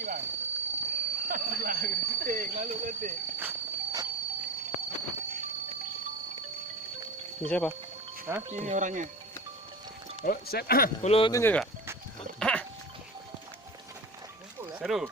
lari bang. Lari ketik, malu ketik. Ini siapa? Hah? Ini orangnya. Oh, set. Follow tunjuk juga. Seru.